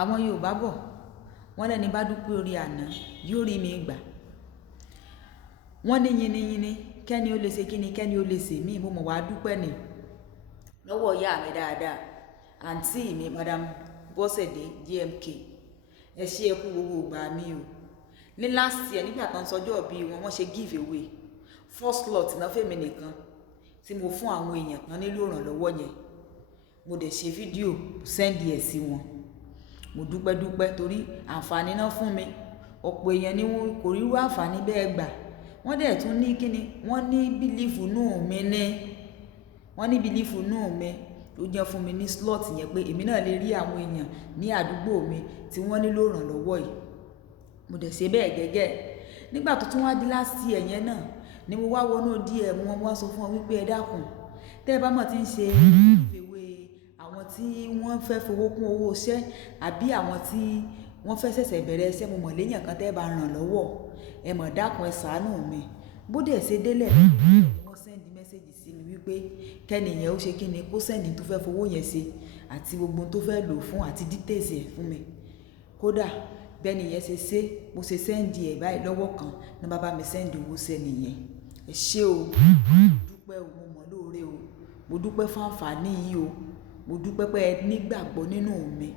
Àwọn Yorùbá bọ̀ wọ́n lẹ́ni bá dúpẹ́ orí àná yóò rí mi gbà. Wọ́n ní yiniyini kẹ́ni ó lè ṣe kíni kẹ́ni ó lè ṣe mí, mo mọ̀ wá dúpẹ́ ni lọ́wọ́ ìyá mi dáadáa, àǹtí mi Madam Bọ́sẹ̀dé GMK. Ẹ ṣé ẹ kú gbogbo ìgbà mi o. Ní last year nígbà tán sọjọ́ bí wọ́n ṣe give away first lot náà fèmí nìkan tí mo fún àwọn èèyàn kan nílò ìrànlọ́wọ́ yẹn. Mo dẹ̀ ṣe fídíò send ẹ̀ sí wọn. Mo dúpẹ́ torí àǹfààní náà fún mi. Ọ̀pọ̀ èèyàn ni wọn kò rí irú àǹfààní bẹ́ẹ̀ gbà. Wọ́n dẹ̀ tún ní kíni, wọ́n ní bílífù nù mí ní. Wọ́n ní bílífù nù mi ló jẹ́ fún mi ní slot yẹn pé èmi náà lè rí àwọn èèyàn ní àdúgbò mi tí wọ́n nílò ìrànlọ́wọ́ yìí. Mo dẹ̀ ṣe bẹ́ẹ̀ gẹ́gẹ́. Nígbà tó tún wá di last year yẹn náà ni mo wá wọnú DM wọn, wá sọ fún wọn wípé ẹ dákun, tẹ́ ẹ bá mọ̀ tí ń ṣe giveaway àwọn tí wọ́n fẹ́ fowó kún owó iṣẹ́ àbí àwọn tí wọ́n fẹ́ ṣẹ̀ṣẹ̀ bẹ̀rẹ̀ iṣẹ́, mo mọ̀ léèyàn kan tẹ́ ẹ bá ràn lọ́wọ́, ẹ mọ̀ dákun ẹ ṣàánú mi. Bó dẹ̀ ṣe délẹ̀ wọ́n send message sí mi wípé kẹ́niyẹn ó ṣe kíni kó send tó fẹ́ fowó yẹn ṣe àti gbogbo tó fẹ́ lò fún àti details ẹ̀ fún mi. Kódà bẹ́ni yẹn ṣe mo ṣe send ẹ̀ báyìí lọ́wọ́ kan ní bàbá mi send owó sẹ́ni yẹn. Ẹ ṣé o, mo dúpẹ́ o, mo mọ̀ lóore o, mo dúpẹ́ fún àǹfààní yìí o, mo dúpẹ́ pé ẹ nígbàgbọ́ nínú mi.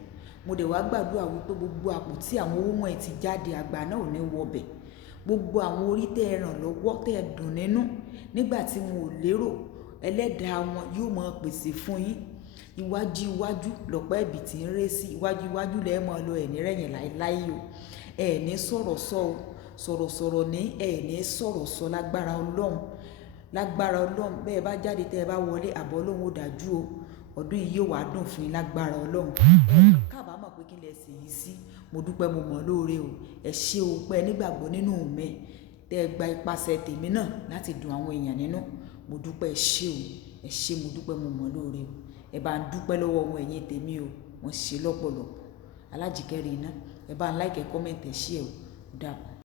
Mo dẹ̀ wá gbàdúrà wípé gbogbo àpò tí àwọn owó wọn ti jáde àgbà náà ò ní wọbẹ̀. Gbogbo àwọn orí tẹ́ ẹ ràn lọ́wọ́ tẹ́ ẹ dùn nínú nígbà tí wọn ò lérò, ẹlẹ́dàá wọn yóò máa pèsè fún yín. Iwájú lọ̀pọ̀ ẹ̀bì tí ń ré sí, iwájú lẹ́ mọ́ lọ ẹ̀ ní rẹ̀yìn láíláí o. Ẹ ní sọ̀rọ̀ sọ o, sọ̀rọ̀ ní ẹ ní sọ̀rọ̀ sọ lágbára Ọlọ́run. Lágbára Ọlọ́run bẹ́ẹ̀ bá jáde tẹ́ ẹ bá wọlé àbọ̀ Ọlọ́run ó dájú o. Ọdún yìí yóò wá dùn fún yín lágbára Ọlọ́run. Kábàámọ̀ pé kí lẹ ṣe yìí sí. Mo dúpẹ́ mo mọ̀ lóore o. Ẹ ṣé o pé ẹ nígbàgbọ́ nínú mi. Tẹ́ ẹ gba ipasẹ̀ tèmi náà láti dùn àwọn èèyàn nínú. Mo dúpẹ́ ẹ ṣé o. Ẹ ṣé mo dúpẹ́ mo mọ̀ lóore o. Ẹ bá ń dúpẹ́ lọ́wọ́ àwọn ẹ̀yin tèmi o. Wọ́n ṣe lọ́pọ̀lọpọ̀. Alájìkẹ́ Rina, ẹ bá ń like, comment, ẹ share o. Dàbọ̀.